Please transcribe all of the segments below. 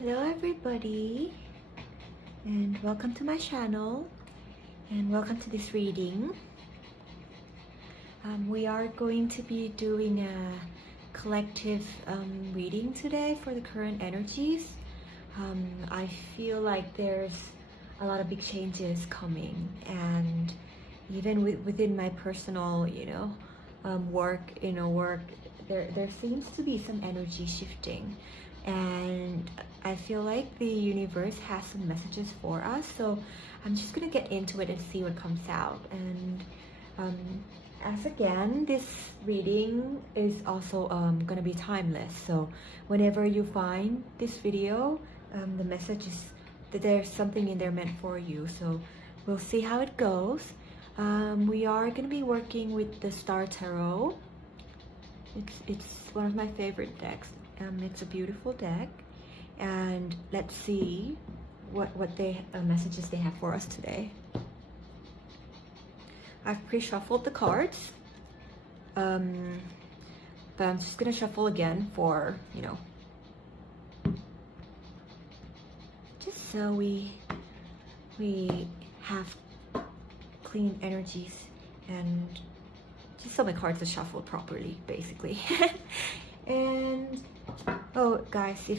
Hello everybody, and welcome to my channel, and welcome to this reading. We are going to be doing a collective reading today for the current energies. I feel like there's a lot of big changes coming, and even within my personal, work, there seems to be some energy shifting, and I feel like the universe has some messages for us. So I'm just gonna get into it and see what comes out. And as again, this reading is also gonna be timeless. So whenever you find this video, the message is that there's something in there meant for you. So we'll see how it goes. We are gonna be working with the Star Tarot. It's one of my favorite decks. It's a beautiful deck, and let's see what messages they have for us today. I've pre-shuffled the cards, but I'm just gonna shuffle again for just so we have clean energies, and just so my cards are shuffled properly, basically. And oh guys,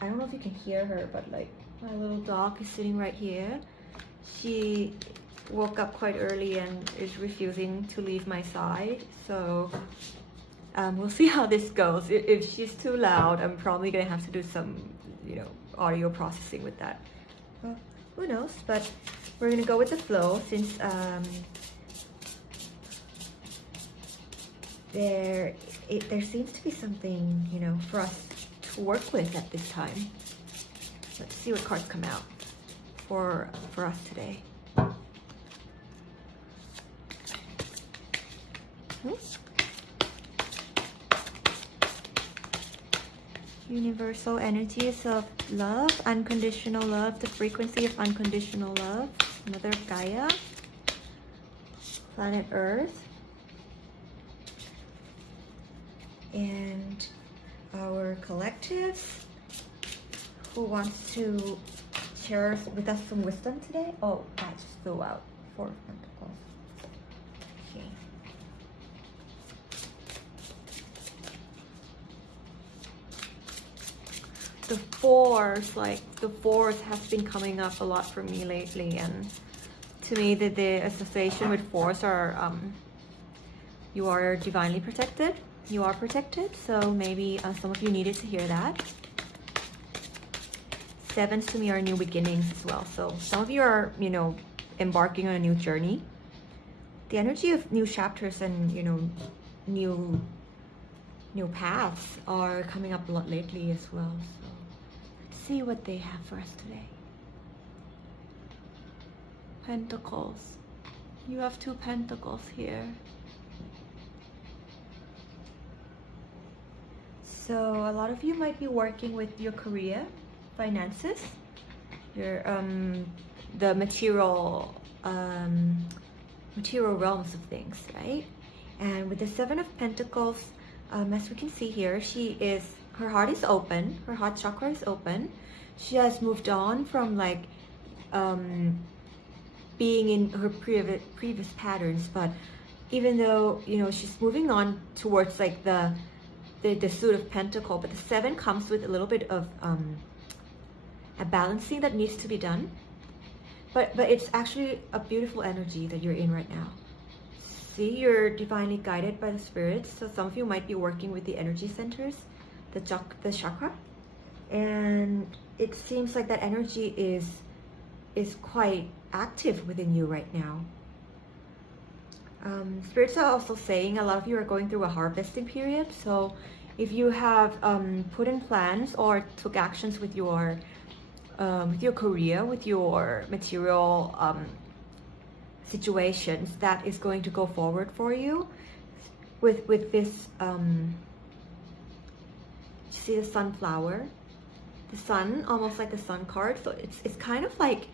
I don't know if you can hear her, but like my little dog is sitting right here. She woke up quite early and is refusing to leave my side, so we'll see how this goes. If she's too loud, I'm probably gonna have to do some audio processing with that. Well, who knows, but we're gonna go with the flow, since there seems to be something, for us to work with at this time. Let's see what cards come out for us today. Universal energies of love, unconditional love, the frequency of unconditional love, Mother Gaia, planet Earth, and our collectives. Who wants to share with us some wisdom today? Oh, I just flew out. Four of Pentacles. Okay. The fours has been coming up a lot for me lately, and to me the association with fours are you are divinely protected. You are protected, so maybe some of you needed to hear that. Sevens to me are new beginnings as well, so some of you are embarking on a new journey. The energy of new chapters and new paths are coming up a lot lately as well. So let's see what they have for us today. Pentacles. You have two pentacles here. So a lot of you might be working with your career, finances, your the material realms of things, right? And with the Seven of Pentacles, as we can see here, her heart is open, her heart chakra is open. She has moved on from like being in her previous patterns, but even though she's moving on towards like the suit of Pentacle, but the Seven comes with a little bit of a balancing that needs to be done. But it's actually a beautiful energy that you're in right now. See, you're divinely guided by the spirits. So some of you might be working with the energy centers, the chakra, and it seems like that energy is quite active within you right now. Spirits are also saying a lot of you are going through a harvesting period. So if you have put in plans or took actions with your career, with your material situations, that is going to go forward for you. With this, you see the sunflower, the sun, almost like the sun card. So it's kind of like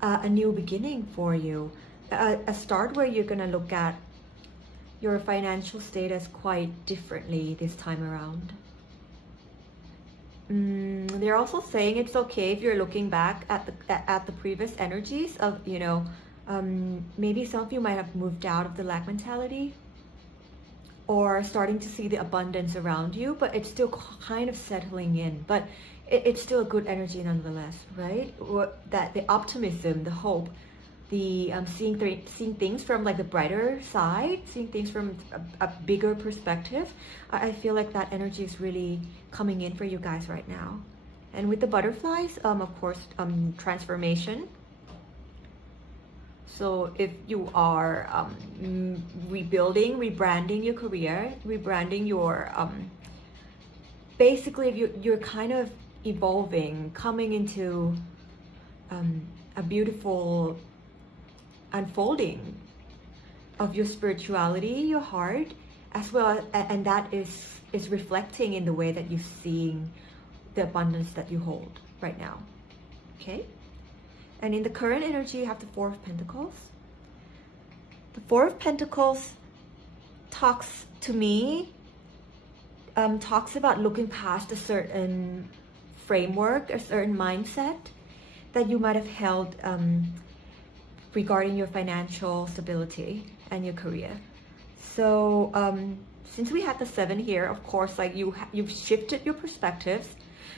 a new beginning for you. A start where you're gonna look at your financial status quite differently this time around. they're also saying it's okay if you're looking back at the previous energies of, you know, maybe some of you might have moved out of the lack mentality or starting to see the abundance around you, but it's still kind of settling in. But it's still a good energy nonetheless, right? That the optimism, the hope, the seeing things from like the brighter side, seeing things from a bigger perspective. I feel like that energy is really coming in for you guys right now. And with the butterflies, of course, transformation. So if you are rebuilding, rebranding your career, rebranding your, basically if you're kind of evolving, coming into a beautiful unfolding of your spirituality, your heart, as well, and that is reflecting in the way that you're seeing the abundance that you hold right now. Okay? And in the current energy, you have the Four of Pentacles. The Four of Pentacles talks to me, talks about looking past a certain framework, a certain mindset that you might have held regarding your financial stability and your career. So since we had the 7 here, of course, like you've shifted your perspectives,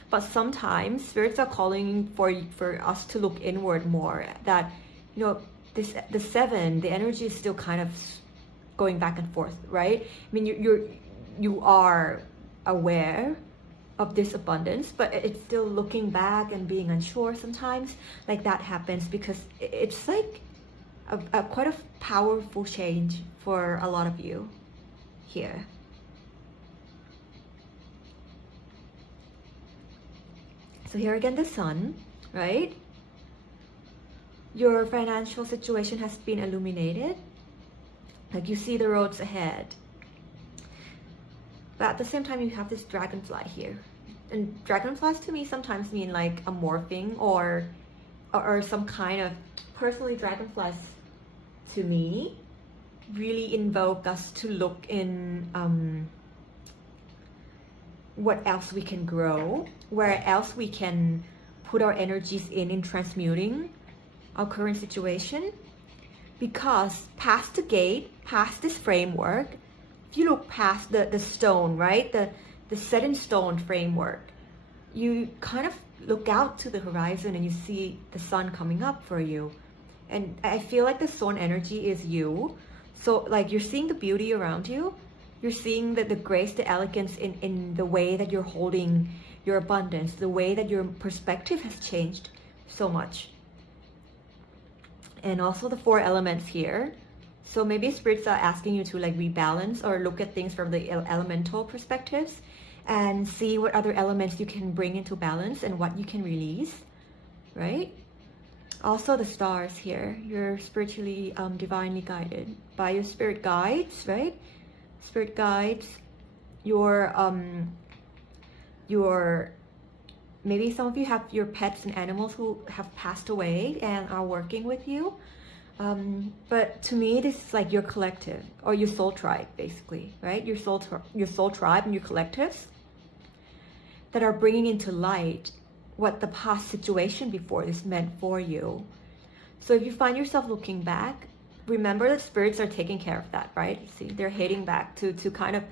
but sometimes spirits are calling for us to look inward more. That, you know, the 7, the energy is still kind of going back and forth, right? I mean, you are aware of this abundance, but it's still looking back and being unsure sometimes. Like that happens because it's like a quite a powerful change for a lot of you here. So here again, the Sun, right? Your financial situation has been illuminated. Like you see the roads ahead. But at the same time, you have this dragonfly here. And dragonflies to me sometimes mean like a morphing or some kind of, personally, dragonflies to me really invoke us to look in what else we can grow, where else we can put our energies in transmuting our current situation. Because past the gate, past this framework, if you look past the stone, right, the set in stone framework, you kind of look out to the horizon and you see the sun coming up for you. And I feel like the sun energy is you. So like you're seeing the beauty around you. You're seeing the grace, the elegance in the way that you're holding your abundance, the way that your perspective has changed so much. And also the 4 elements here. So maybe spirits are asking you to like rebalance or look at things from the elemental perspectives and see what other elements you can bring into balance and what you can release, right? Also the stars here. You're spiritually, divinely guided by your spirit guides, right? Spirit guides, your maybe some of you have your pets and animals who have passed away and are working with you. But to me, this is like your collective or your soul tribe, basically, right? Your soul tribe and your collectives that are bringing into light what the past situation before this meant for you. So if you find yourself looking back, remember that spirits are taking care of that, right? See, they're heading back to kind of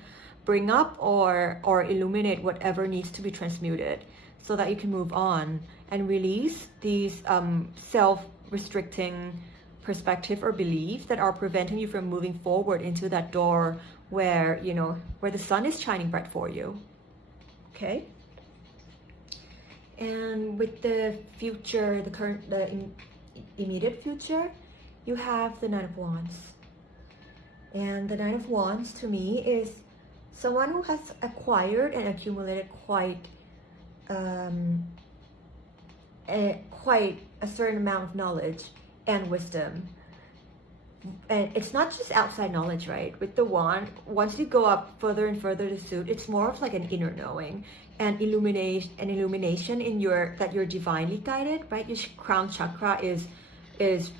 bring up or illuminate whatever needs to be transmuted so that you can move on and release these self-restricting perspective or beliefs that are preventing you from moving forward into that door where, you know, where the sun is shining bright for you. Okay? And with the future, the immediate future, you have the Nine of Wands. And the Nine of Wands to me is someone who has acquired and accumulated quite a certain amount of knowledge and wisdom. And it's not just outside knowledge, right? With the wand, once you go up further and further to suit, it's more of like an inner knowing and illumination in your, that you're divinely guided, right? Your crown chakra is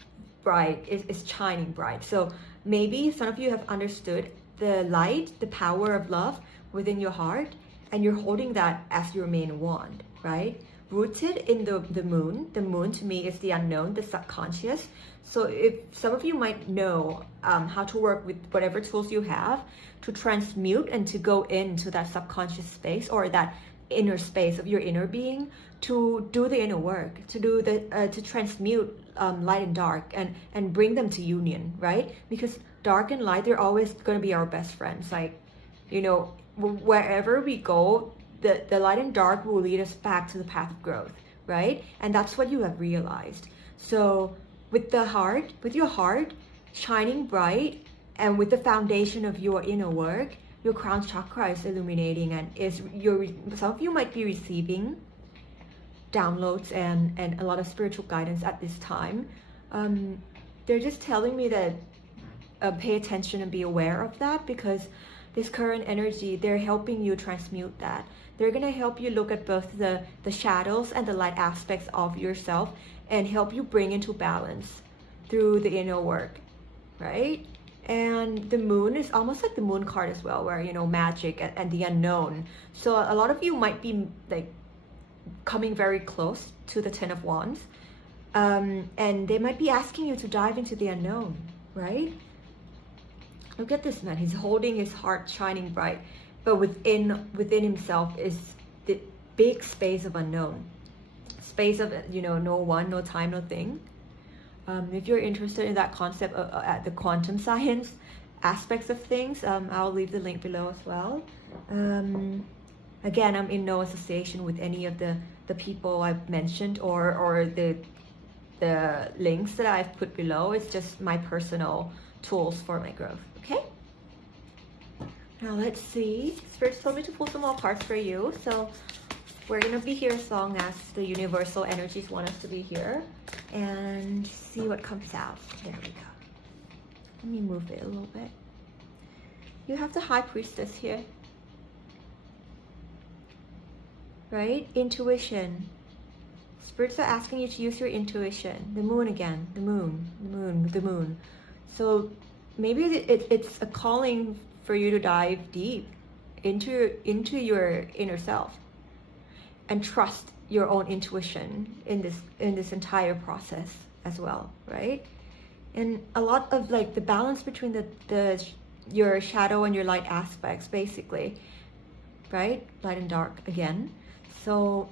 bright, is shining bright. So maybe some of you have understood the light, the power of love within your heart, and you're holding that as your main wand. right? Rooted in the moon. The moon to me is the unknown, the subconscious. So if some of you might know how to work with whatever tools you have to transmute and to go into that subconscious space or that inner space of your inner being, to do the inner work, to do the to transmute light and dark and bring them to union, right? Because dark and light, they're always going to be our best friends. Like, you know, wherever we go, the light and dark will lead us back to the path of growth, right? And that's what you have realized. So with your heart shining bright, and with the foundation of your inner work, your crown chakra is illuminating, and some of you might be receiving downloads and a lot of spiritual guidance at this time. They're just telling me that pay attention and be aware of that, because this current energy, they're helping you transmute that. They're going to help you look at both the shadows and the light aspects of yourself and help you bring into balance through the inner work, right? And the moon is almost like the moon card as well, where, you know, magic and the unknown. So a lot of you might be like coming very close to the 10 of Wands, and they might be asking you to dive into the unknown, right? Look at this man, he's holding his heart shining bright, but within himself is the big space of unknown, space of, you know, no one, no time, no thing. If you're interested in that concept at the quantum science aspects of things, I'll leave the link below as well. Again, I'm in no association with any of the people I've mentioned or the links that I've put below. It's just my personal tools for my growth. Okay, now let's see. Spirit told me to pull some more cards for you, so we're gonna be here as long as the universal energies want us to be here, and see what comes out. There we go. Let me move it a little bit. You have the High Priestess here, right? Intuition. Spirits are asking you to use your intuition. The moon again, the moon. So maybe it's a calling for you to dive deep into your inner self and trust your own intuition in this entire process as well, right? And a lot of like the balance between your shadow and your light aspects, basically, right? Light and dark again. So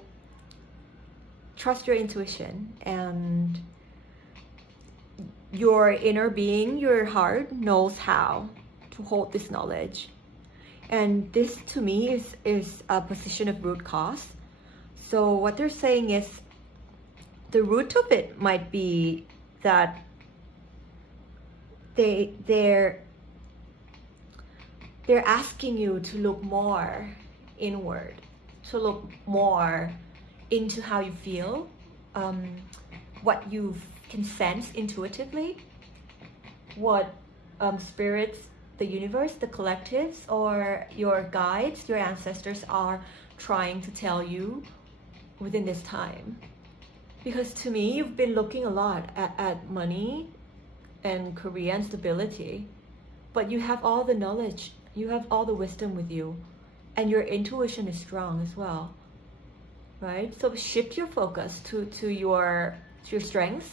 trust your intuition, and your inner being, your heart, knows how to hold this knowledge. And this to me is a position of root cause. So what they're saying is the root of it might be that they're asking you to look more inward, to look more into how you feel, what you can sense intuitively, what spirits, the universe, the collectives, or your guides, your ancestors are trying to tell you within this time. Because to me, you've been looking a lot at money and career and stability, but you have all the knowledge, you have all the wisdom with you, and your intuition is strong as well, right? So shift your focus to your strengths,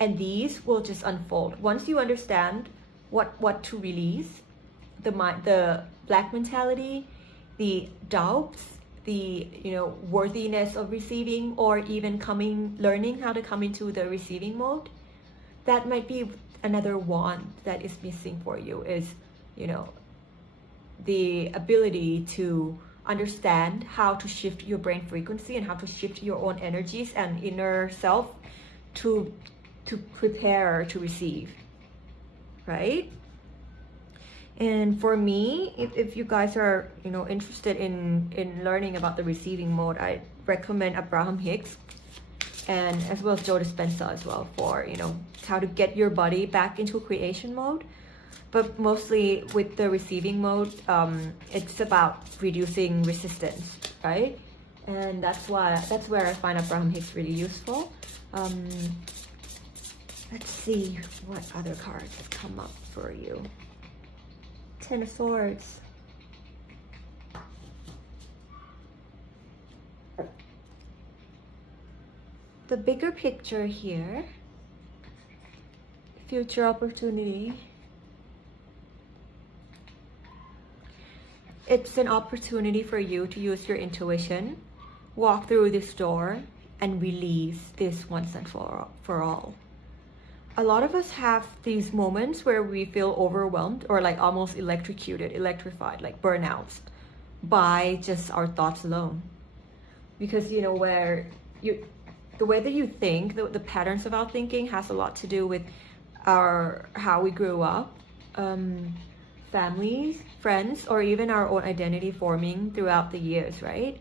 and these will just unfold once you understand what to release. The black mentality, the doubts, the worthiness of receiving, or even learning how to come into the receiving mode. That might be another wand that is missing for you, is the ability to understand how to shift your brain frequency and how to shift your own energies and inner self to prepare to receive, right? And for me, if you guys are interested in learning about the receiving mode, I recommend Abraham Hicks, and as well as Joe Dispenza as well, for how to get your body back into creation mode. But mostly with the receiving mode, it's about reducing resistance, right? And that's where I find Abraham Hicks really useful. Let's see what other cards have come up for you. Ten of Swords. the bigger picture here, future opportunity, it's an opportunity for you to use your intuition, walk through this door, and release this once and for all. A lot of us have these moments where we feel overwhelmed or like almost electrified, like burnouts by just our thoughts alone. Because you know, where the way that you think, the patterns of our thinking has a lot to do with how we grew up, families, friends, or even our own identity forming throughout the years, right?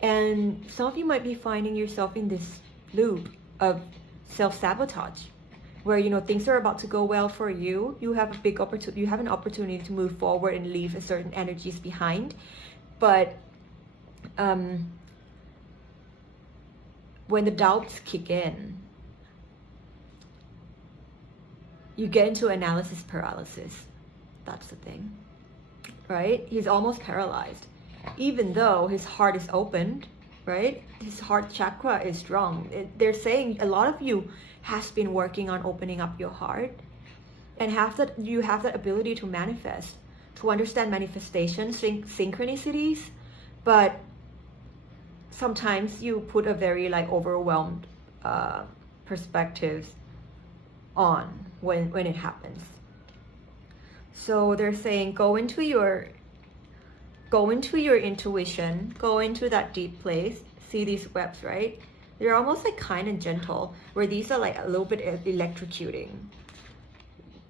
And some of you might be finding yourself in this loop of self-sabotage, where you know things are about to go well for you. You have a big opportunity. You have an opportunity to move forward and leave certain energies behind, but when the doubts kick in, you get into analysis paralysis. That's the thing, right? He's almost paralyzed, even though his heart is opened, right? His heart chakra is strong. They're saying a lot of you has been working on opening up your heart, and you have that ability to manifest, to understand manifestation, synchronicities, but sometimes you put a very like overwhelmed perspectives on when it happens. So they're saying go into your intuition, go into that deep place. See these webs, right? They're almost like kind and gentle, where these are like a little bit electrocuting.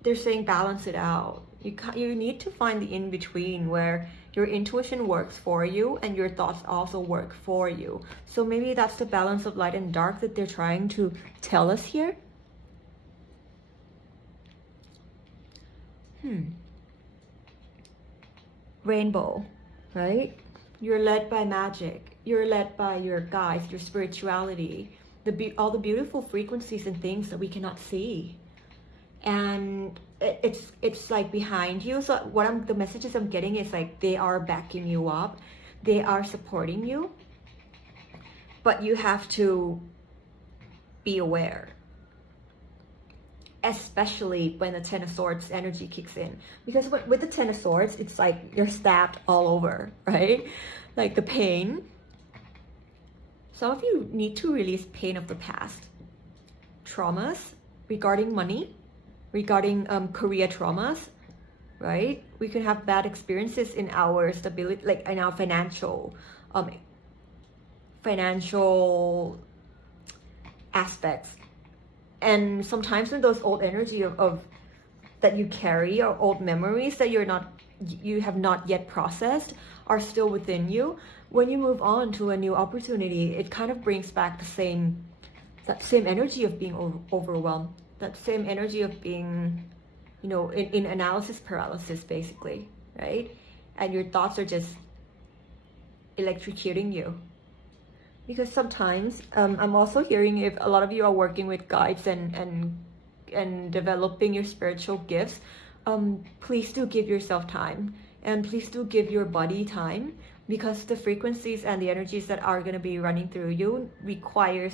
They're saying balance it out. You need to find the in-between where your intuition works for you and your thoughts also work for you. So maybe that's the balance of light and dark that they're trying to tell us here. Rainbow, right? You're led by magic. You're led by your guides, your spirituality, all the beautiful frequencies and things that we cannot see. And it's like behind you. So the messages I'm getting is like they are backing you up. They are supporting you. But you have to be aware. Especially when the Ten of Swords energy kicks in. Because with the Ten of Swords, it's like you're stabbed all over, right? Like the pain. Some of you need to release pain of the past. Traumas regarding money, regarding career traumas, right? We can have bad experiences in our stability, like in our financial aspects. And sometimes when those old energy of that you carry, or old memories that you have not yet processed, are still within you, when you move on to a new opportunity, it kind of brings back that same energy of being overwhelmed, that same energy of being, you know, in analysis paralysis, basically, right? And your thoughts are just electrocuting you. Because sometimes I'm also hearing, if a lot of you are working with guides and developing your spiritual gifts, please do give yourself time, and please do give your body time, because the frequencies and the energies that are going to be running through you requires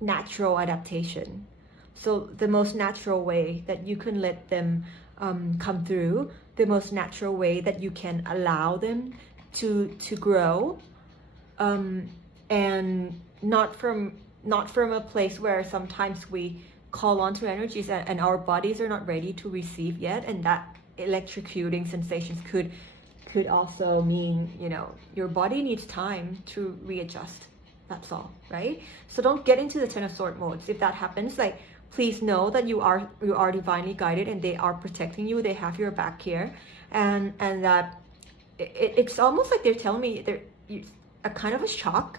natural adaptation. So the most natural way that you can let them come through, the most natural way that you can allow them to grow, and not from a place where sometimes we call on to energies and our bodies are not ready to receive yet, and that electrocuting sensations could also mean, you know, your body needs time to readjust. That's all, right? So don't get into the Ten of Swords modes. If that happens, like, please know that you are divinely guided, and they are protecting you. They have your back here, and that it's almost like they're telling me a kind of a shock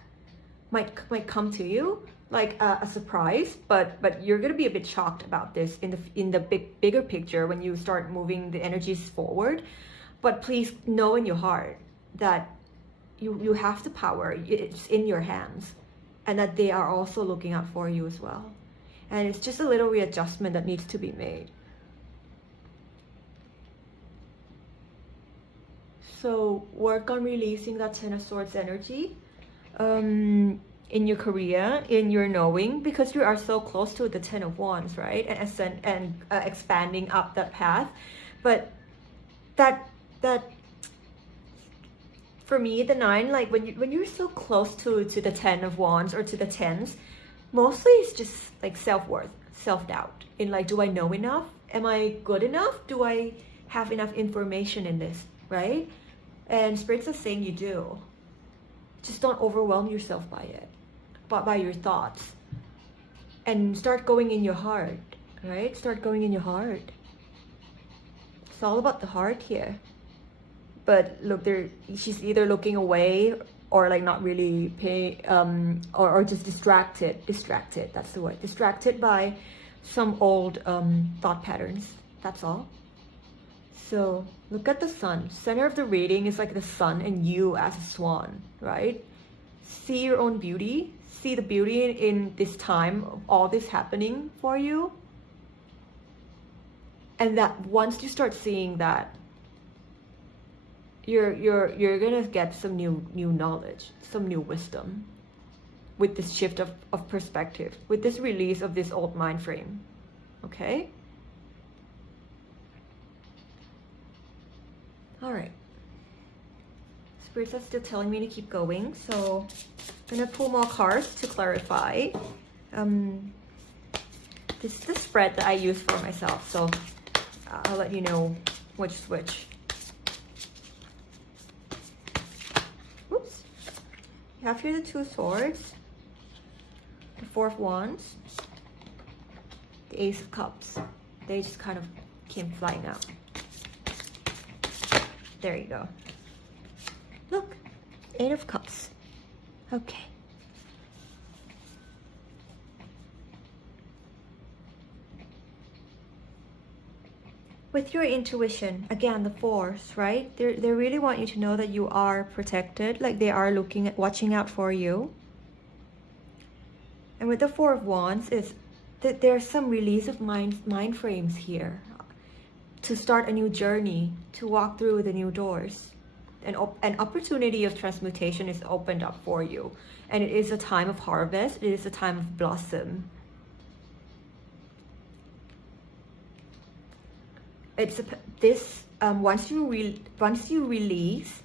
might come to you, like a surprise, but you're gonna be a bit shocked about this in the bigger picture when you start moving the energies forward. But please know in your heart that you have the power. It's in your hands, and that they are also looking out for you as well. And it's just a little readjustment that needs to be made. So work on releasing that Ten of Swords energy. in your career, in your knowing, because you are so close to the Ten of Wands, right? And ascend and expanding up that path. But that for me, the nine, like when you're so close to the Ten of Wands or to the tens, mostly it's just like self-worth, self-doubt in like, do I know enough? Am I good enough? Do I have enough information in this, right? And spirits are saying you do. Just don't overwhelm yourself by it, but by your thoughts. And start going in your heart, right? Start going in your heart. It's all about the heart here. But look, she's either looking away or like not really pay, or just distracted, that's the word. Distracted by some old thought patterns, that's all. So look at the sun. Center of the reading is like the sun and you as a swan, right? See your own beauty. See the beauty in this time of all this happening for you. And that once you start seeing that, you're gonna get some new knowledge, some new wisdom with this shift of perspective, with this release of this old mind frame. Okay? All right. Spirits are still telling me to keep going, so I'm gonna pull more cards to clarify. This is the spread that I use for myself, so I'll let you know which switch. Oops. You have here the Two of Swords, the Four of Wands, the Ace of Cups. They just kind of came flying out. There you go. Look, Eight of Cups. Okay. With your intuition, again, the Fours, right? They really want you to know that you are protected, like they are watching out for you. And with the Four of Wands is that there's some release of mind frames here to start a new journey, to walk through the new doors. An opportunity of transmutation is opened up for you. And it is a time of harvest. It is a time of blossom. Once you release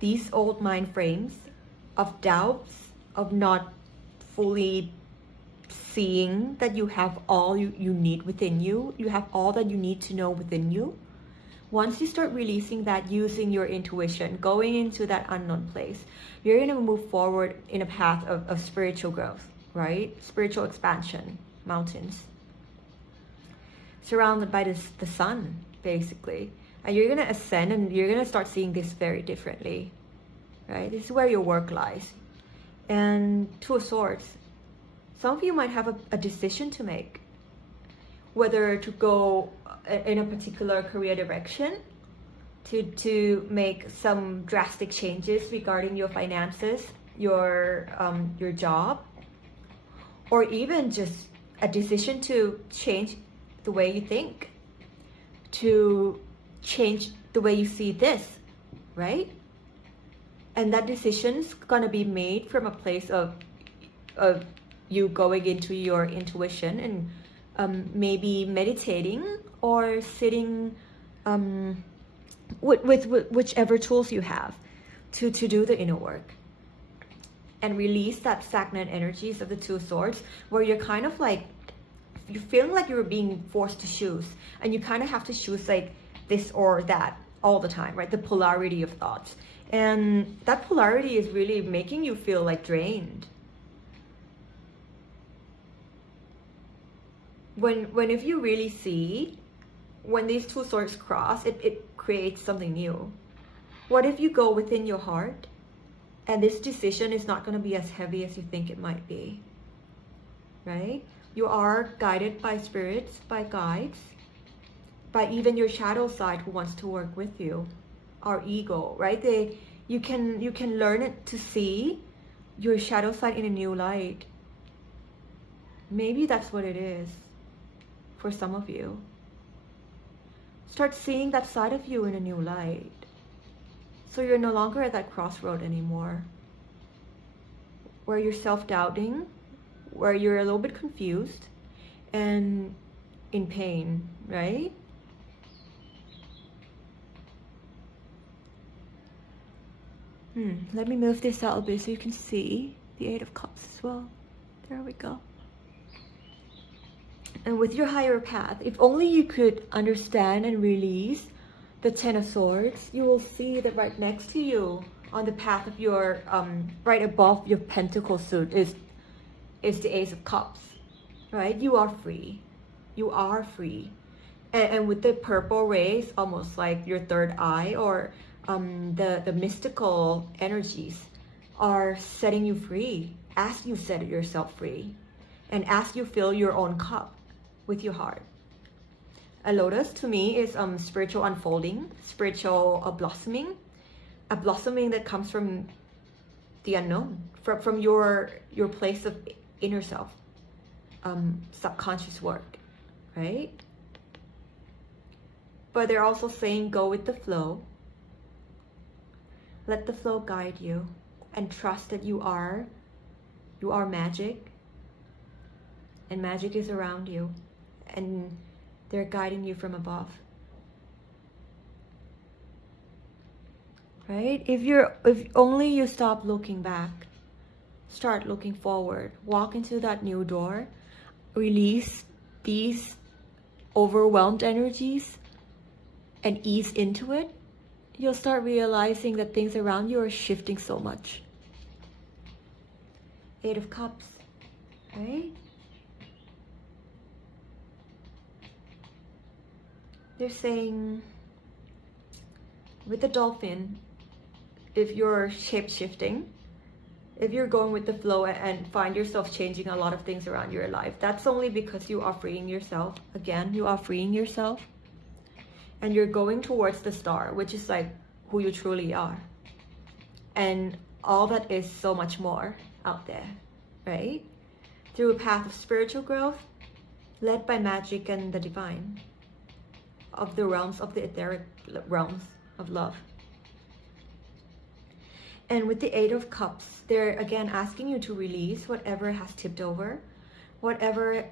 these old mind frames of doubts, of not fully seeing that you have all you need within you, you have all that you need to know within you. Once you start releasing that, using your intuition, going into that unknown place, you're going to move forward in a path of spiritual growth, right? Spiritual expansion, mountains. Surrounded by the sun, basically. And you're going to ascend and you're going to start seeing this very differently, right? This is where your work lies. And Two of Swords. Some of you might have a decision to make. Whether to go in a particular career direction, to make some drastic changes regarding your finances, your job, or even just a decision to change the way you think, to change the way you see this, right? And that decision's gonna be made from a place of you going into your intuition and maybe meditating or sitting with whichever tools you have to do the inner work and release that stagnant energies of the Two of Swords, where you're kind of like, you're feeling like you're being forced to choose, and you kind of have to choose like this or that all the time, right? The polarity of thoughts. And that polarity is really making you feel like drained. When if you really see, when these two swords cross, it creates something new. What if you go within your heart and this decision is not going to be as heavy as you think it might be, right? You are guided by spirits, by guides, by even your shadow side who wants to work with you, our ego, right? You can learn it to see your shadow side in a new light. Maybe that's what it is for some of you. Start seeing that side of you in a new light. So you're no longer at that crossroad anymore, where you're self-doubting, where you're a little bit confused and in pain, right? Let me move this out a bit so you can see the Eight of Cups as well. There we go. And with your higher path, if only you could understand and release the Ten of Swords, you will see that right next to you on the path of your, right above your pentacle suit is the Ace of Cups, right? You are free. You are free. And with the purple rays, almost like your third eye, or the mystical energies are setting you free as you set yourself free and as you fill your own cup with your heart. A lotus to me is spiritual unfolding, spiritual blossoming, a blossoming that comes from the unknown, from your place of inner self, subconscious work, right? But they're also saying go with the flow. Let the flow guide you and trust that you are magic, and magic is around you and they're guiding you from above. Right? If only you stop looking back, start looking forward, walk into that new door, release these overwhelmed energies and ease into it, you'll start realizing that things around you are shifting so much. Eight of Cups, right? They're saying with the dolphin, if you're shape-shifting, if you're going with the flow and find yourself changing a lot of things around your life, that's only because you are freeing yourself. Again, you are freeing yourself. And you're going towards the star, which is like who you truly are. And all that is so much more out there, right? Through a path of spiritual growth, led by magic and the divine, of the realms of the etheric realms of love. And with the Eight of Cups, they're again asking you to release whatever has tipped over, whatever,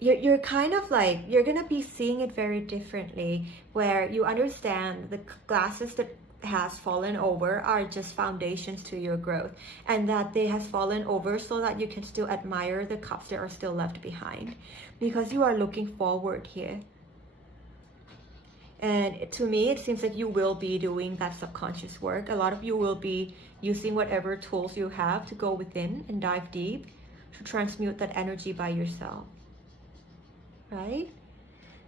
you're kind of like, you're gonna be seeing it very differently, where you understand the glasses that has fallen over are just foundations to your growth, and that they has fallen over so that you can still admire the cups that are still left behind, because you are looking forward here. And to me, it seems like you will be doing that subconscious work. A lot of you will be using whatever tools you have to go within and dive deep to transmute that energy by yourself, right?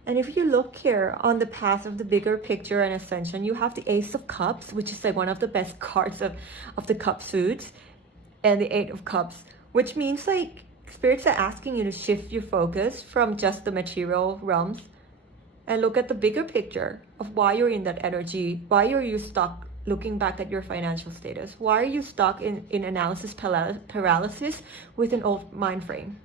And if you look here on the path of the bigger picture and ascension, you have the Ace of Cups, which is like one of the best cards of the cup suits, and the Eight of Cups, which means like spirits are asking you to shift your focus from just the material realms and look at the bigger picture of why you're in that energy. Why are you stuck looking back at your financial status? Why are you stuck in analysis paralysis with an old mind frame?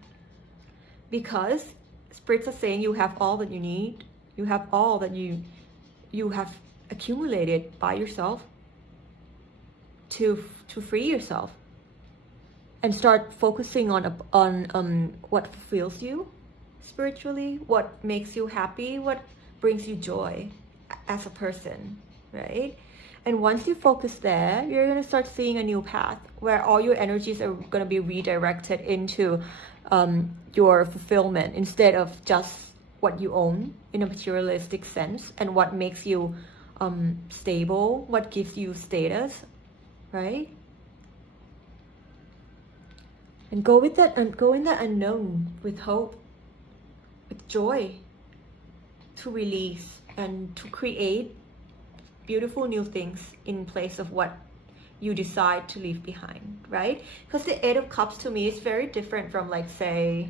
Because spirits are saying you have all that you need. You have all that you have accumulated by yourself to free yourself and start focusing on what fulfills you spiritually, what makes you happy, what brings you joy as a person, right? And once you focus there, you're going to start seeing a new path where all your energies are going to be redirected into your fulfillment, instead of just what you own in a materialistic sense and what makes you stable, what gives you status, right? And go with that, and go in the unknown with hope, with joy, to release and to create beautiful new things in place of what you decide to leave behind, right? Because the Eight of Cups to me is very different from, like, say,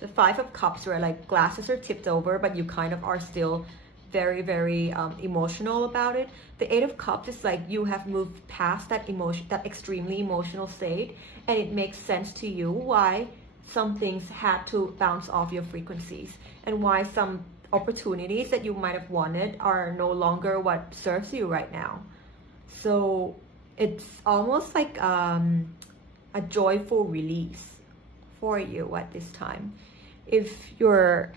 the Five of Cups, where like glasses are tipped over but you kind of are still very, very emotional about it. The Eight of Cups is like you have moved past that emotion, that extremely emotional state, and it makes sense to you why some things had to bounce off your frequencies, and why some opportunities that you might have wanted are no longer what serves you right now. So it's almost like a joyful release for you at this time. If you're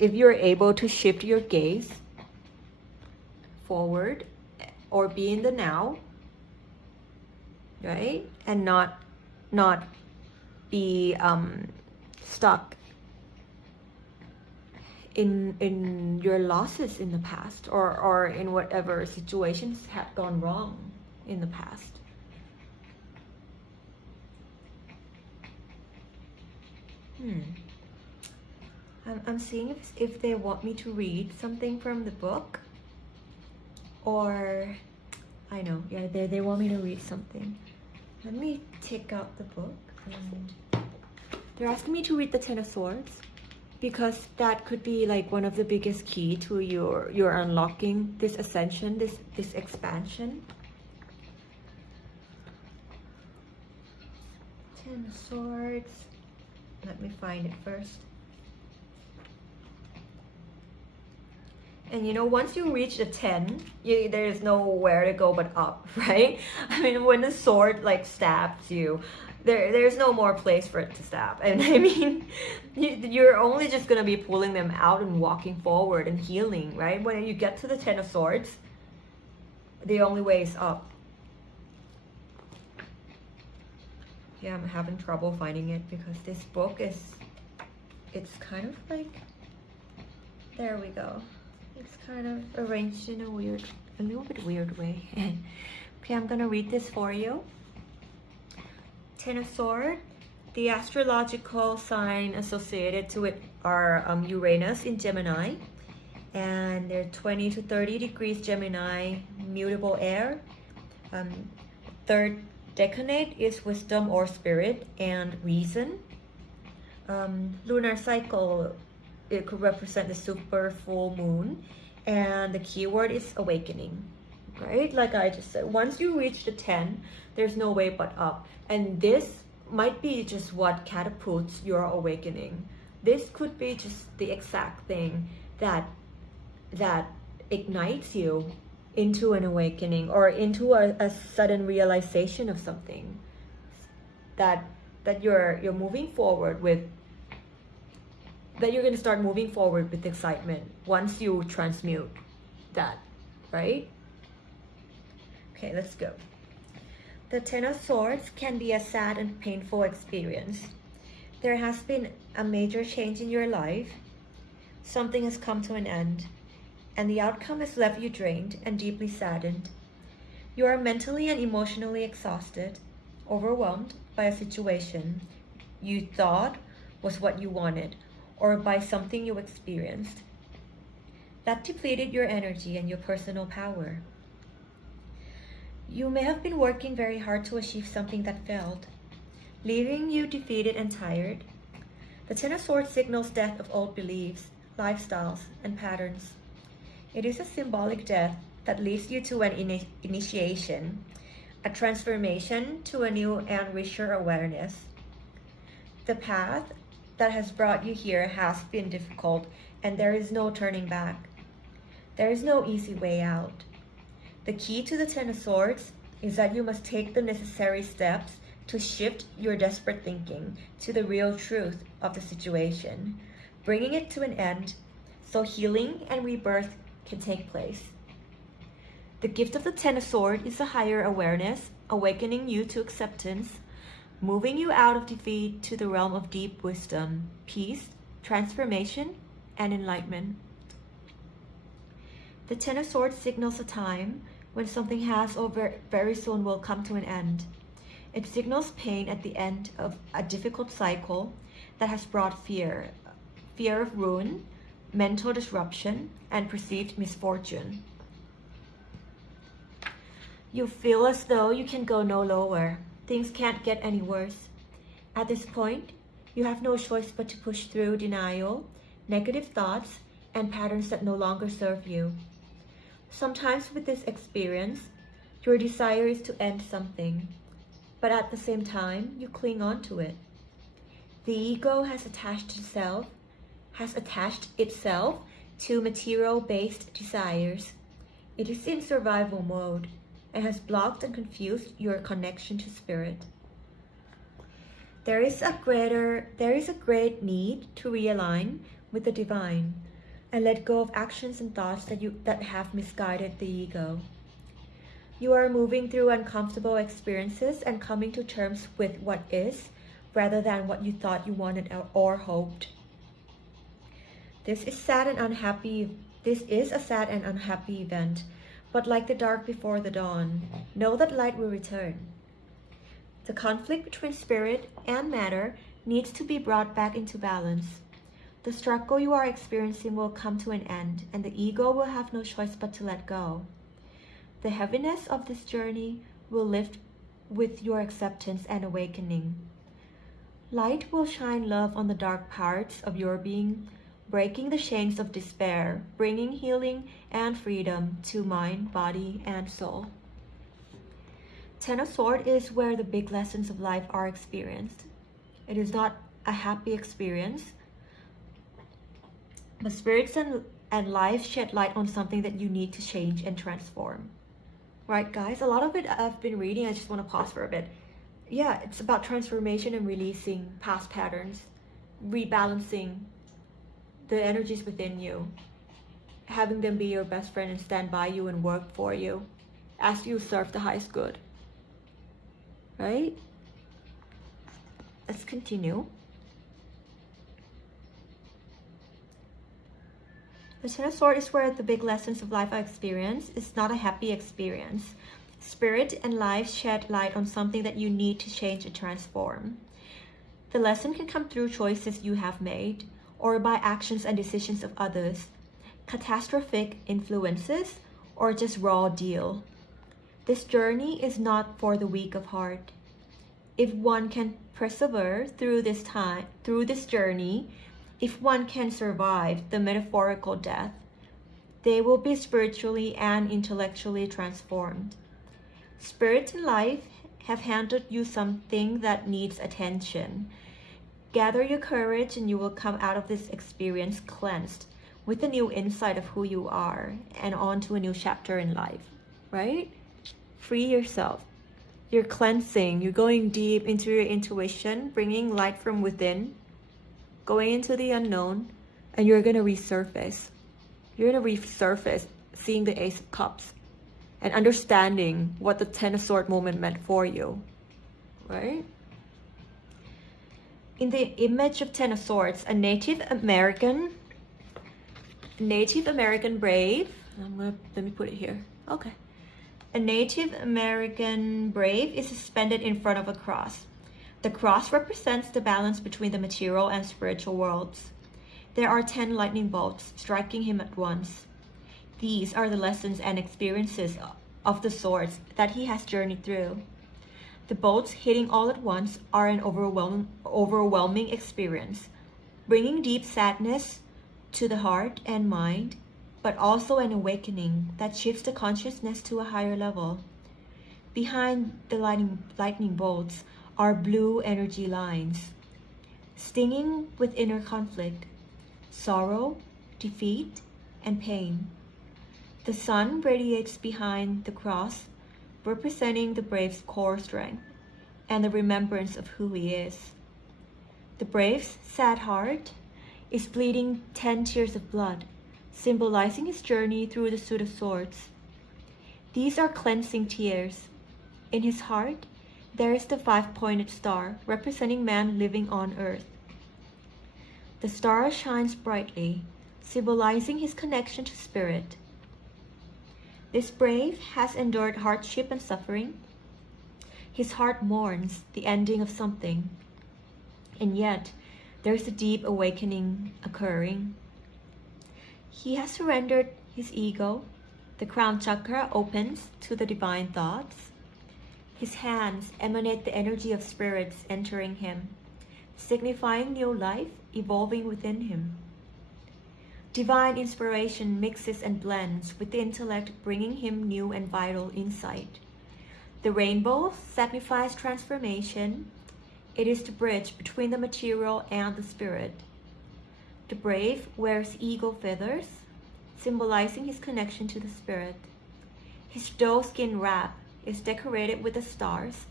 able to shift your gaze forward or be in the now, right? And not be stuck in your losses in the past, or in whatever situations have gone wrong in the past. I'm seeing if they want me to read something from the book, or I know, yeah, they want me to read something. Let me take out the book. They're asking me to read the Ten of Swords, because that could be like one of the biggest key to your unlocking this ascension, this expansion. Ten of Swords. Let me find it first. And you know, once you reach the 10, there's nowhere to go but up, right? I mean, when the sword like stabs you, there's no more place for it to stab. And I mean, you're only just gonna be pulling them out and walking forward and healing, right? When you get to the 10 of Swords, the only way is up. Yeah, I'm having trouble finding it because this book it's kind of like, there we go. It's kind of arranged in a little bit weird way. Okay, I'm gonna read this for you. Ten of Swords, the astrological sign associated to it are Uranus in Gemini, and they're 20 to 30 degrees Gemini, mutable air. Third decade is wisdom or spirit and reason. Lunar cycle, it could represent the super full moon, and the keyword is awakening, right? Like I just said, once you reach the 10, there's no way but up. And this might be just what catapults your awakening. This could be just the exact thing that ignites you into an awakening, or into a sudden realization of something that you're moving forward with, that you're going to start moving forward with excitement once you transmute that, right? Okay, let's go. The Ten of Swords can be a sad and painful experience. There has been a major change in your life. Something has come to an end, and the outcome has left you drained and deeply saddened. You are mentally and emotionally exhausted, overwhelmed by a situation you thought was what you wanted, or by something you experienced. That depleted your energy and your personal power. You may have been working very hard to achieve something that failed, leaving you defeated and tired. The Ten of Swords signals death of old beliefs, lifestyles, and patterns. It is a symbolic death that leads you to an initiation, a transformation to a new and richer awareness. The path that has brought you here has been difficult, and there is no turning back. There is no easy way out. The key to the Ten of Swords is that you must take the necessary steps to shift your desperate thinking to the real truth of the situation, bringing it to an end so healing and rebirth can take place. The gift of the Ten of Swords is a higher awareness, awakening you to acceptance, moving you out of defeat to the realm of deep wisdom, peace, transformation, and enlightenment. The Ten of Swords signals a time when something has or very soon will come to an end. It signals pain at the end of a difficult cycle that has brought fear of ruin, mental disruption, and perceived misfortune. You feel as though you can go no lower. Things can't get any worse. At this point, you have no choice but to push through denial, negative thoughts, and patterns that no longer serve you. Sometimes with this experience, your desire is to end something, but at the same time, you cling on to it. The ego has attached itself to material-based desires. It is in survival mode and has blocked and confused your connection to spirit. There is a great need to realign with the divine and let go of actions and thoughts that have misguided the ego. You are moving through uncomfortable experiences and coming to terms with what is rather than what you thought you wanted or hoped. This is a sad and unhappy event, but like the dark before the dawn, know that light will return. The conflict between spirit and matter needs to be brought back into balance. The struggle you are experiencing will come to an end, and the ego will have no choice but to let go. The heaviness of this journey will lift with your acceptance and awakening. Light will shine love on the dark parts of your being, breaking the chains of despair, bringing healing and freedom to mind, body, and soul. Ten of Swords is where the big lessons of life are experienced. It is not a happy experience, but spirits and life shed light on something that you need to change and transform. Right, guys? A lot of it I've been reading, I just want to pause for a bit. Yeah, it's about transformation and releasing past patterns, rebalancing the energies within you, having them be your best friend and stand by you and work for you as you serve the highest good. Right? Let's continue. The Ten of Swords is where the big lessons of life are experienced. It's not a happy experience. Spirit and life shed light on something that you need to change and transform. The lesson can come through choices you have made, or by actions and decisions of others, catastrophic influences, or just raw deal. This journey is not for the weak of heart. If one can persevere through this journey, if one can survive the metaphorical death, they will be spiritually and intellectually transformed. Spirit and life have handed you something that needs attention. Gather your courage and you will come out of this experience cleansed with a new insight of who you are and on to a new chapter in life, right? Free yourself. You're cleansing. You're going deep into your intuition, bringing light from within, going into the unknown, and you're going to resurface. You're going to resurface seeing the Ace of Cups and understanding what the Ten of Swords moment meant for you, right? In the image of Ten of Swords, a Native American brave, let me put it here. Okay. A Native American brave is suspended in front of a cross. The cross represents the balance between the material and spiritual worlds. There are 10 lightning bolts striking him at once. These are the lessons and experiences of the swords that he has journeyed through. The bolts hitting all at once are an overwhelming experience, bringing deep sadness to the heart and mind, but also an awakening that shifts the consciousness to a higher level. Behind the lightning bolts are blue energy lines, stinging with inner conflict, sorrow, defeat, and pain. The sun radiates behind the cross, representing the brave's core strength and the remembrance of who he is. The brave's sad heart is bleeding 10 tears of blood, symbolizing his journey through the suit of swords. These are cleansing tears. In his heart, there is the 5-pointed star, representing man living on earth. The star shines brightly, symbolizing his connection to spirit. This brave has endured hardship and suffering. His heart mourns the ending of something, and yet there is a deep awakening occurring. He has surrendered his ego. The crown chakra opens to the divine thoughts. His hands emanate the energy of spirits entering him, signifying new life evolving within him. Divine inspiration mixes and blends with the intellect, bringing him new and vital insight. The rainbow signifies transformation. It is the bridge between the material and the spirit. The brave wears eagle feathers, symbolizing his connection to the spirit. His doe skin wrap is decorated with the stars,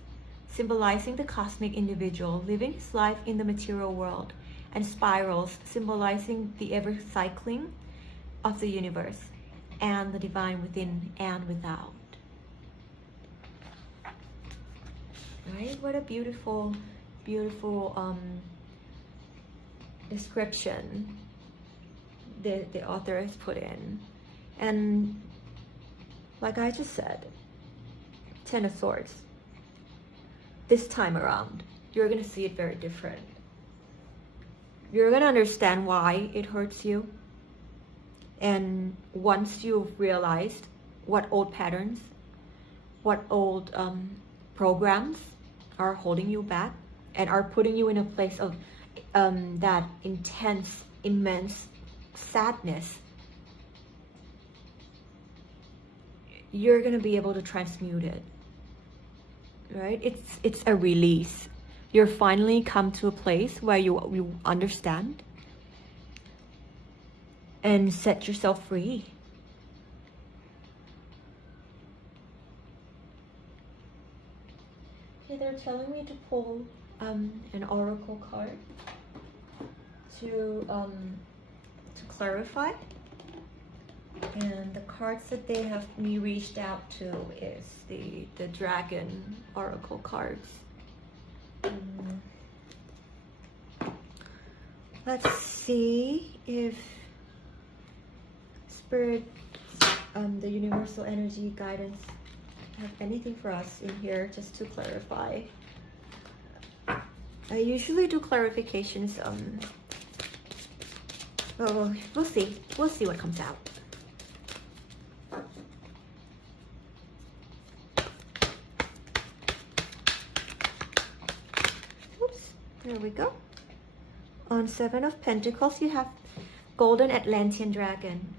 symbolizing the cosmic individual living his life in the material world, and spirals, symbolizing the ever cycling of the universe and the divine within and without. Right? What a beautiful, beautiful description the author has put in. And like I just said, 10 of Swords. This time around, you're going to see it very different. You're going to understand why it hurts you. And once you've realized what old patterns, what old programs are holding you back and are putting you in a place of that intense, immense sadness, you're going to be able to transmute it. Right? It's a release. You're finally come to a place where you understand and set yourself free. Okay, they're telling me to pull an oracle card to clarify. And the cards that they have me reached out to is the dragon oracle cards. Let's see if Spirit, the universal energy guidance, have anything for us in here just to clarify. I usually do clarifications. Oh, we'll see. We'll see what comes out. There we go. On 7 of Pentacles, you have Golden Atlantean Dragon.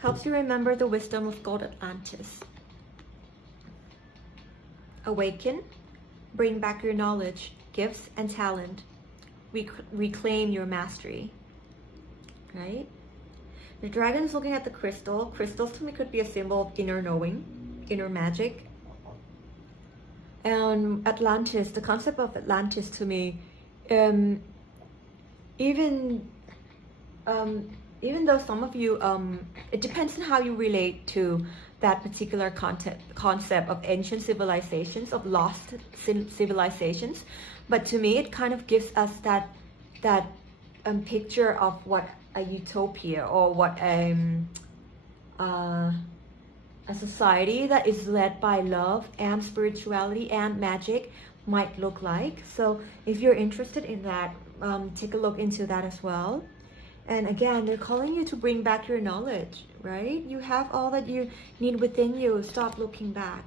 Helps you remember the wisdom of Gold Atlantis. Awaken, bring back your knowledge, gifts, and talent. Reclaim your mastery. Right? The dragon's looking at the crystal. Crystals to me could be a symbol of inner knowing, inner magic. And Atlantis, the concept of Atlantis to me, even though some of you, it depends on how you relate to that particular concept of ancient civilizations, of lost civilizations, but to me it kind of gives us that picture of what a utopia or what a society that is led by love and spirituality and magic might look like. So if you're interested in that, take a look into that as well. And again, they're calling you to bring back your knowledge, right? You have all that you need within you. Stop looking back.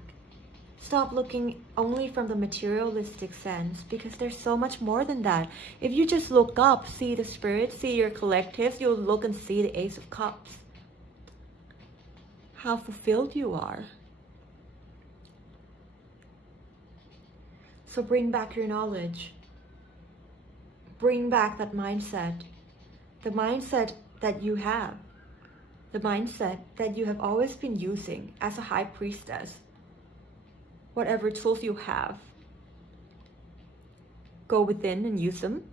Stop looking only from the materialistic sense, because there's so much more than that. If you just look up, see the spirit, see your collectives, you'll look and see the Ace of Cups. How fulfilled you are. So bring back your knowledge. Bring back that mindset. The mindset that you have. The mindset that you have always been using as a high priestess. Whatever tools you have, go within and use them.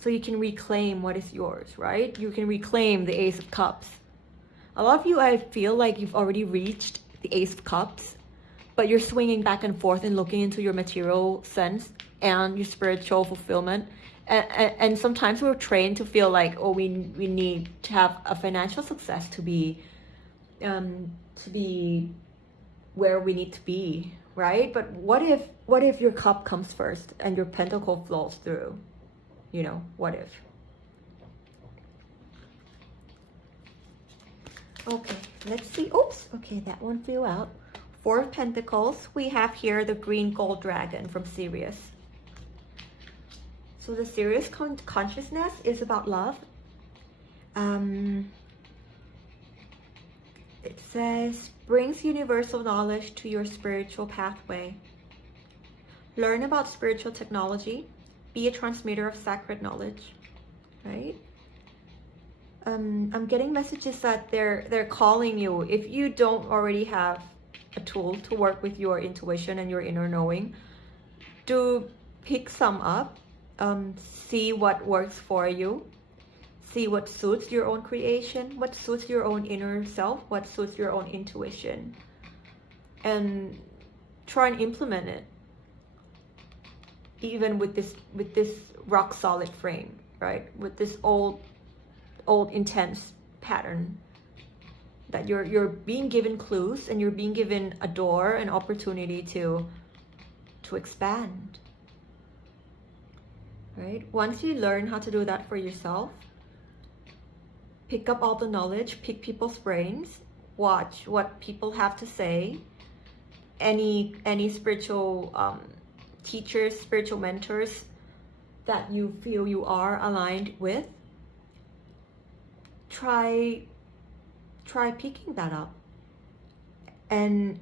So you can reclaim what is yours, right? You can reclaim the Ace of Cups. A lot of you, I feel like you've already reached the Ace of Cups, but you're swinging back and forth and looking into your material sense and your spiritual fulfillment. And sometimes we're trained to feel like, oh, we need to have a financial success to be where we need to be, right? But what if your cup comes first and your pentacle flows through? You know, what if? Okay, let's see. Oops, okay, that one flew out. 4 of Pentacles. We have here the green gold dragon from Sirius. So the Sirius consciousness is about love. It says, brings universal knowledge to your spiritual pathway. Learn about spiritual technology. Be a transmitter of sacred knowledge, right? I'm getting messages that they're calling you. If you don't already have a tool to work with your intuition and your inner knowing. Do pick some up, see what works for you, see what suits your own creation, what suits your own inner self, what suits your own intuition, and try and implement it, even with this rock solid frame, right? With this old intense pattern, that you're being given clues and you're being given a door, an opportunity to expand, right? Once you learn how to do that for yourself, pick up all the knowledge, pick people's brains, watch what people have to say, any spiritual teachers, spiritual mentors that you feel you are aligned with, try picking that up and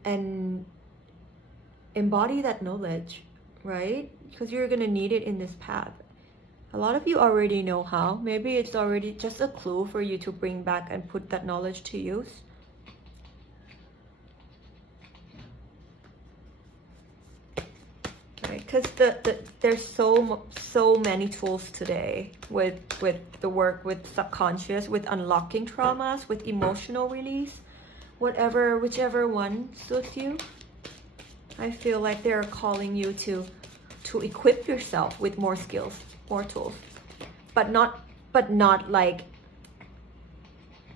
embody that knowledge, right? Because you're gonna need it in this path. A lot of you already know how. Maybe it's already just a clue for you to bring back and put that knowledge to use. Right? Because there's so many tools today with the work with subconscious, with unlocking traumas, with emotional release, whichever one suits you. I feel like they're calling you to equip yourself with more skills, more tools, but not like,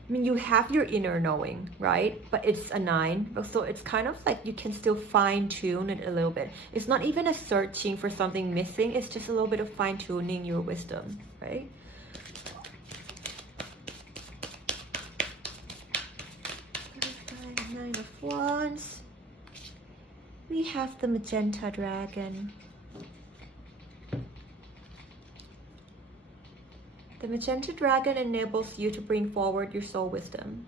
I mean, you have your inner knowing, right? But it's a 9, so it's kind of like you can still fine tune it a little bit. It's not even a searching for something missing, it's just a little bit of fine tuning your wisdom, right? Nine of Wands. We have the magenta dragon. The magenta dragon enables you to bring forward your soul wisdom,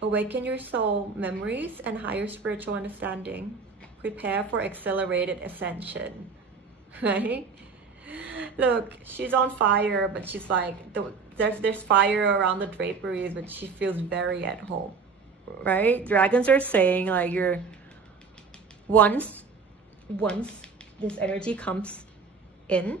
awaken your soul memories and higher spiritual understanding, prepare for accelerated ascension, right? Look, she's on fire, but she's like, there's fire around the draperies, but she feels very at home, right? Dragons are saying like once this energy comes in,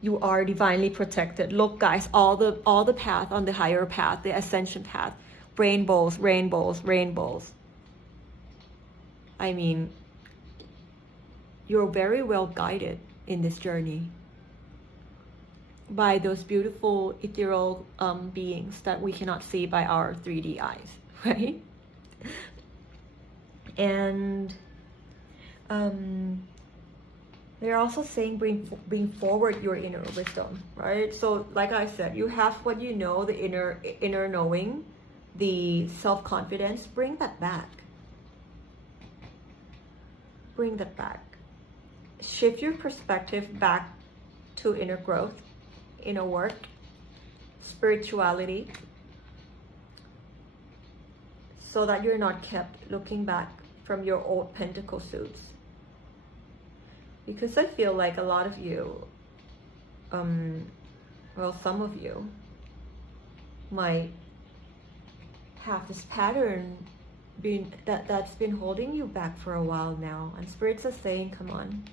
you are divinely protected. Look, guys, all the path on the higher path, the ascension path, rainbows, rainbows, rainbows. I mean, you're very well guided in this journey by those beautiful ethereal beings that we cannot see by our 3D eyes, right? And they're also saying bring forward your inner wisdom, right? So like I said, you have what you know, the inner knowing, the self-confidence. Bring that back. Bring that back. Shift your perspective back to inner growth, inner work, spirituality, so that you're not kept looking back from your old pentacle suits. Because I feel like a lot of you, well, some of you might have this pattern that's been holding you back for a while now. And spirits are saying, come on,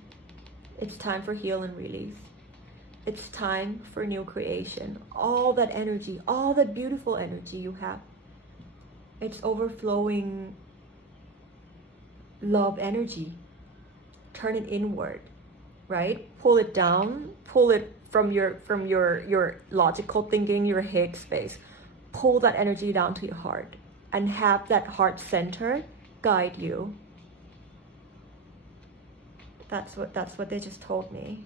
it's time for heal and release. It's time for new creation. All that energy, all that beautiful energy you have, it's overflowing love energy. Turn it inward, right? Pull it down, pull it from your logical thinking, your head space. Pull that energy down to your heart and have that heart center guide you. That's what they just told me.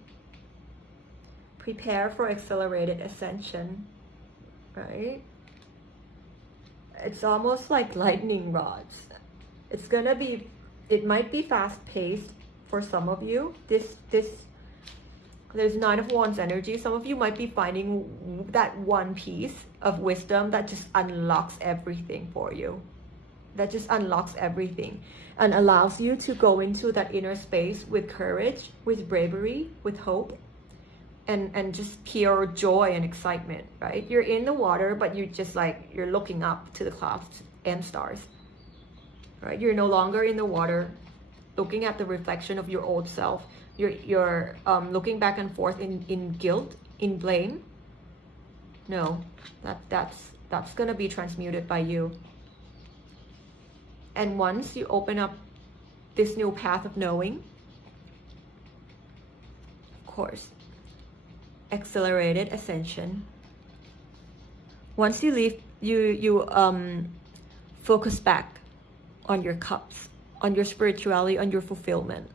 Prepare for accelerated ascension, right? It's almost like lightning rods. It might be fast paced for some of you. There's 9 of Wands energy. Some of you might be finding that one piece of wisdom that just unlocks everything for you. That just unlocks everything and allows you to go into that inner space with courage, with bravery, with hope, and just pure joy and excitement, right? You're in the water, but you're just like, you're looking up to the clouds and stars, right? You're no longer in the water looking at the reflection of your old self. You're looking back and forth in guilt, in blame. No, that's gonna be transmuted by you. And once you open up this new path of knowing, of course, accelerated ascension. Once you leave, you focus back on your cups, on your spirituality, on your fulfillment.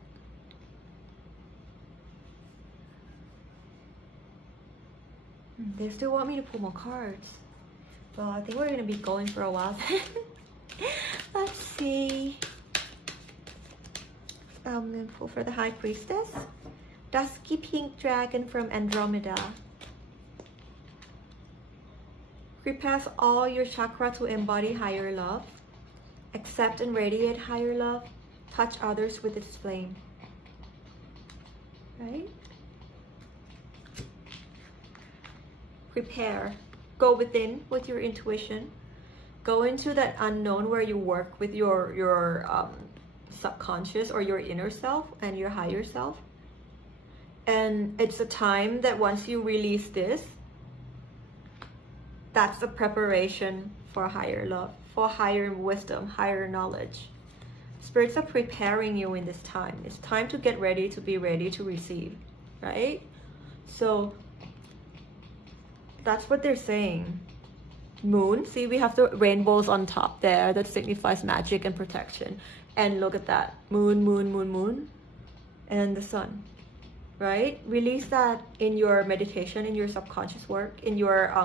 They still want me to pull more cards. Well, I think we're gonna be going for a while. Let's see. I'm gonna pull for the High Priestess. Dusky Pink Dragon from Andromeda. Repass all your chakra to embody higher love. Accept and radiate higher love. Touch others with its flame. Right? Prepare. Go within with your intuition. Go into that unknown where you work with your subconscious or your inner self and your higher self. And it's a time that once you release this, that's the preparation for higher love, for higher wisdom, higher knowledge. Spirits are preparing you in this time. It's time to get ready, to be ready to receive, right? So that's what they're saying. Moon, see, we have the rainbows on top there that signifies magic and protection. And look at that, moon, moon, moon, moon, and the sun, right? Release that in your meditation, in your subconscious work, in your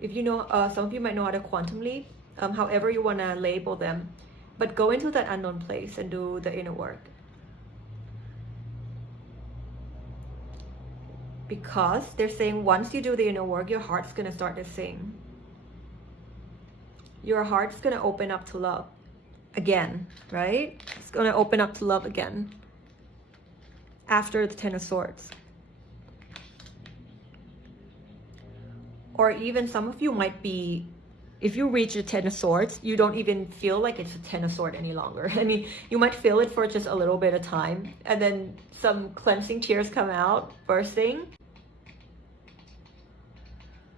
if you know, some of you might know how to quantum leap, however you want to label them, but go into that unknown place and do the inner work. Because they're saying once you do the inner work, your heart's going to start to sing. Your heart's going to open up to love again, right? It's going to open up to love again after the Ten of Swords. Or even some of you might be, if you reach the Ten of Swords, you don't even feel like it's a Ten of Swords any longer. I mean, you might feel it for just a little bit of time, and then some cleansing tears come out, bursting.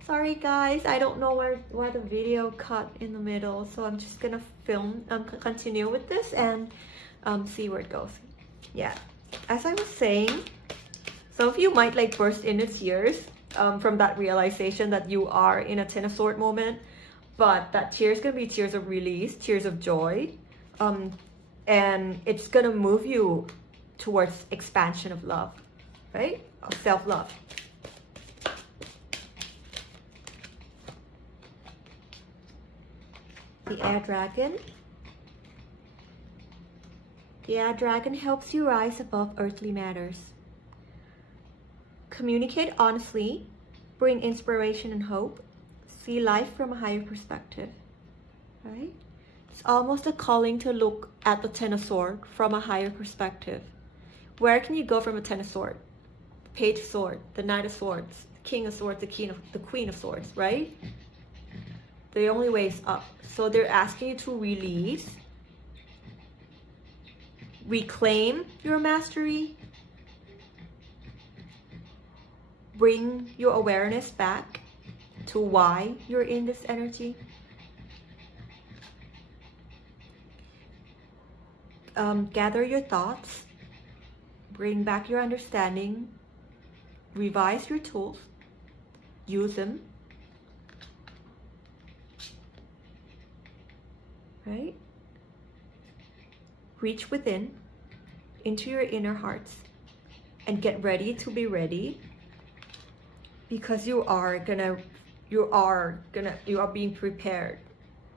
Sorry guys, I don't know why the video cut in the middle, so I'm just gonna continue with this and see where it goes. Yeah, as I was saying, some of you might like burst into tears from that realization that you are in a Ten of Swords moment, but that tear is gonna be tears of release, tears of joy, and it's gonna move you towards expansion of love, right? Of self-love. The Air Dragon. The Air Dragon helps you rise above earthly matters. Communicate honestly, bring inspiration and hope, see life from a higher perspective, right? It's almost a calling to look at the Ten of Swords from a higher perspective. Where can you go from a Ten of Swords? Page of Swords, the Knight of Swords, the King of Swords, the Queen of Swords, right? The only way is up. So they're asking you to release, reclaim your mastery, bring your awareness back to why you're in this energy. Gather your thoughts, bring back your understanding, revise your tools, use them. Right? Reach within into your inner hearts and get ready to be ready, because you are being prepared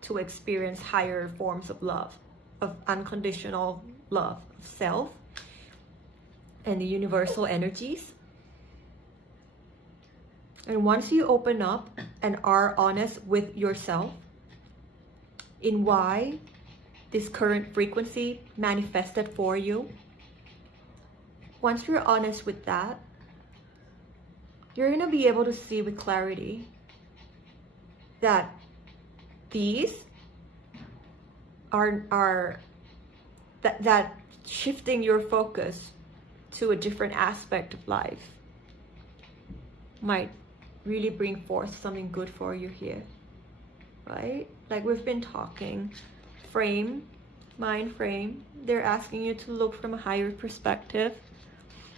to experience higher forms of love, of unconditional love, of self and the universal energies. And once you open up and are honest with yourself in why this current frequency manifested for you, once you're honest with that, you're going to be able to see with clarity that these are that shifting your focus to a different aspect of life might really bring forth something good for you here, right? Like we've been talking, mind frame, they're asking you to look from a higher perspective.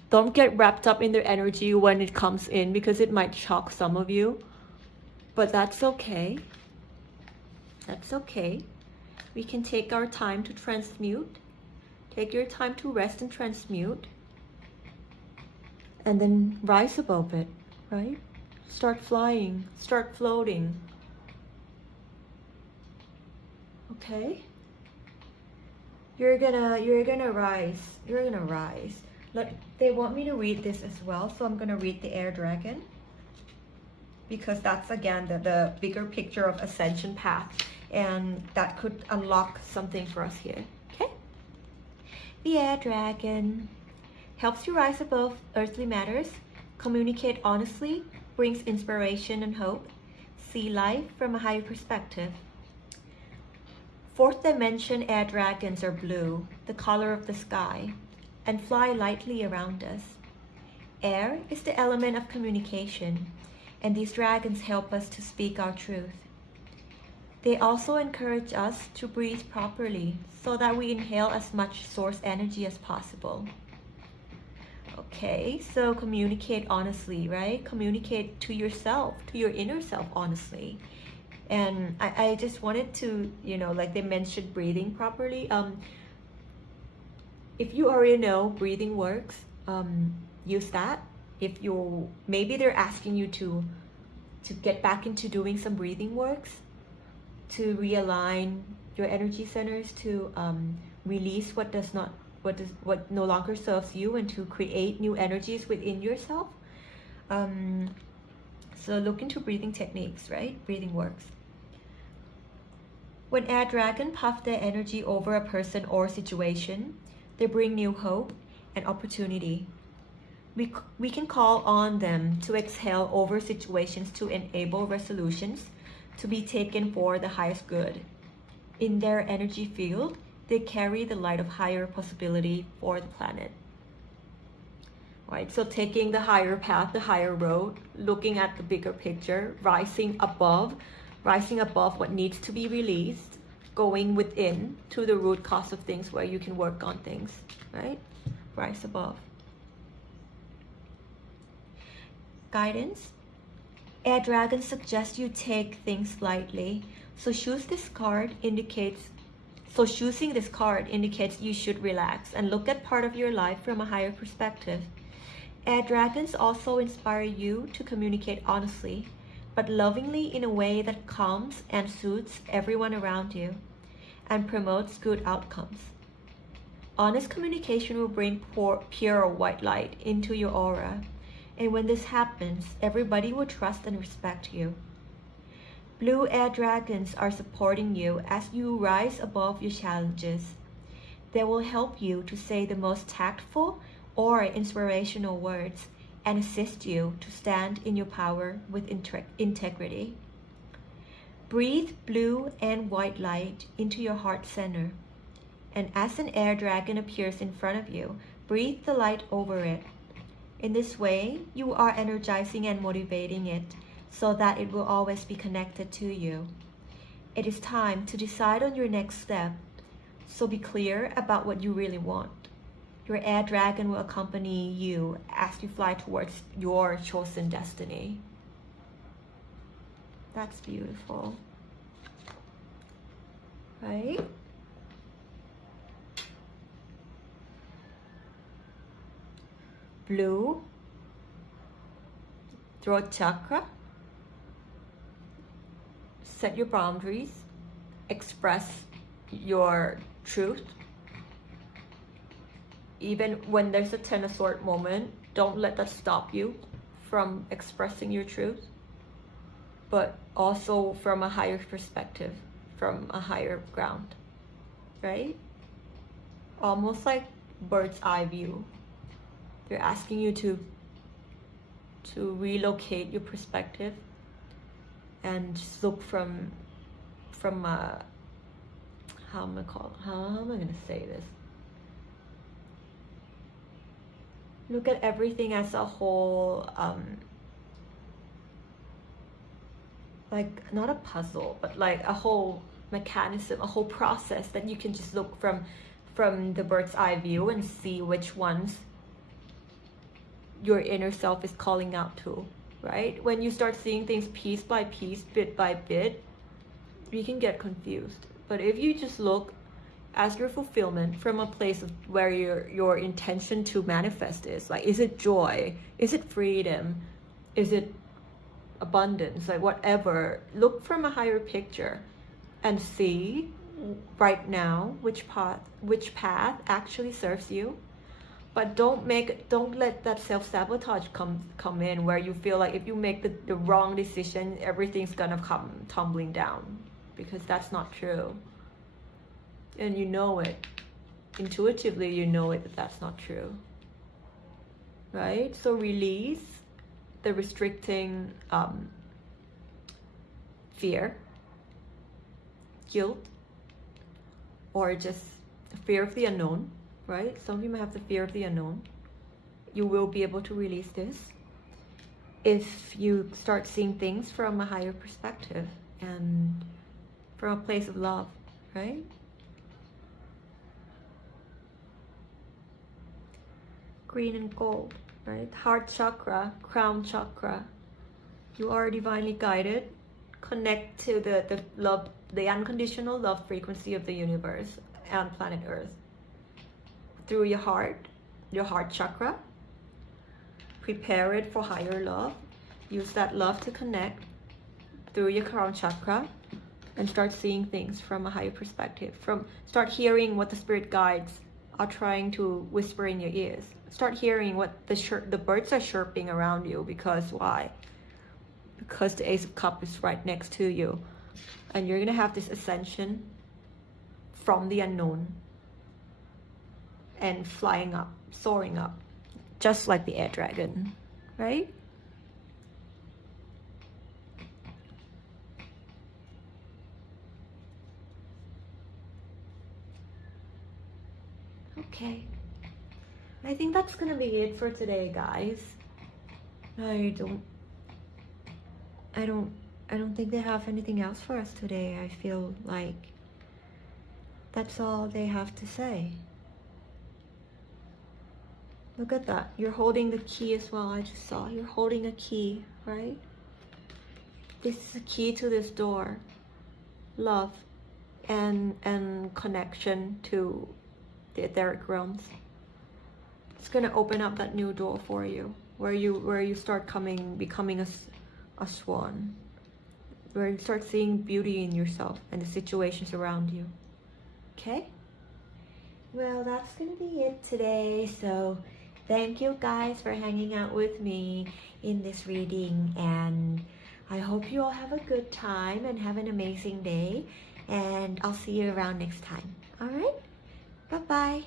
Don't get wrapped up in their energy when it comes in, because it might shock some of you, but that's okay. That's okay. We can take our time to transmute. Take your time to rest and transmute, and then rise above it, right? Start flying, start floating. Okay? You're gonna rise. They want me to read this as well, so I'm gonna read the air dragon, because that's again the bigger picture of ascension path, and that could unlock something for us here. Okay? The air dragon helps you rise above earthly matters, communicate honestly, brings inspiration and hope, see life from a higher perspective. Fourth dimension air dragons are blue, the color of the sky, and fly lightly around us. Air is the element of communication, and these dragons help us to speak our truth. They also encourage us to breathe properly so that we inhale as much source energy as possible. Okay, so communicate honestly, right? Communicate to yourself, to your inner self honestly. And I just wanted to, like they mentioned breathing properly. If you already know breathing works, use that. If maybe they're asking you to get back into doing some breathing works, to realign your energy centers, to release what no longer serves you, and to create new energies within yourself. So look into breathing techniques, right? Breathing works. When air dragon puff their energy over a person or situation, they bring new hope and opportunity. We can call on them to exhale over situations to enable resolutions to be taken for the highest good. In their energy field, they carry the light of higher possibility for the planet. Right, so taking the higher path, the higher road, looking at the bigger picture, rising above what needs to be released, going within to the root cause of things where you can work on things, right? Rise above. Guidance. Air dragons suggest you take things lightly, so choosing this card indicates you should relax and look at part of your life from a higher perspective. Air dragons also inspire you to communicate honestly, but lovingly, in a way that calms and soothes everyone around you and promotes good outcomes. Honest communication will bring pure white light into your aura, and when this happens, everybody will trust and respect you. Blue air dragons are supporting you as you rise above your challenges. They will help you to say the most tactful or inspirational words and assist you to stand in your power with integrity. Breathe blue and white light into your heart center, and as an air dragon appears in front of you, breathe the light over it. In this way, you are energizing and motivating it so that it will always be connected to you. It is time to decide on your next step, so be clear about what you really want. Your air dragon will accompany you as you fly towards your chosen destiny. That's beautiful, right? Blue, throat chakra. Set your boundaries, express your truth. Even when there's a Ten of Swords moment, don't let that stop you from expressing your truth, but also from a higher perspective, from a higher ground, right? Almost like bird's eye view. They're asking you to relocate your perspective and just look from a how am I gonna say this? Look at everything as a whole, like not a puzzle, but like a whole mechanism, a whole process that you can just look from the bird's eye view and see which ones your inner self is calling out to, right? When you start seeing things piece by piece, bit by bit, you can get confused. But if you just look as your fulfillment from a place of where your intention to manifest is, like, is it joy? Is it freedom? Is it abundance? Like, whatever. Look from a higher picture and see right now which path actually serves you. But don't let that self-sabotage come in, where you feel like if you make the wrong decision, everything's gonna come tumbling down, because that's not true. And you know it. Intuitively, you know it, that that's not true. Right? So release the restricting fear, guilt, or just fear of the unknown, right? Some of you might have the fear of the unknown. You will be able to release this if you start seeing things from a higher perspective and from a place of love, right? Green and gold, right? Heart chakra, crown chakra. You are divinely guided. Connect to the love, the unconditional love frequency of the universe and planet Earth through your heart chakra. Prepare it for higher love. Use that love to connect through your crown chakra and start seeing things from a higher perspective. Start hearing what the spirit guides are trying to whisper in your ears. Start hearing what the birds are chirping around you. Because why? Because the Ace of Cups is right next to you, and you're gonna have this ascension from the unknown and flying up, soaring up, just like the air dragon, right? Okay, I think that's gonna be it for today, guys. I don't think they have anything else for us today. I feel like that's all they have to say. Look at that. You're holding the key as well. I just saw you're holding a key, right? This is a key to this door. Love and connection to the etheric realms. It's gonna open up that new door for you, where you start becoming a swan, where you start seeing beauty in yourself and the situations around you. Okay? Well, that's gonna be it today. So thank you guys for hanging out with me in this reading, and I hope you all have a good time and have an amazing day, and I'll see you around next time. All right? Bye-bye.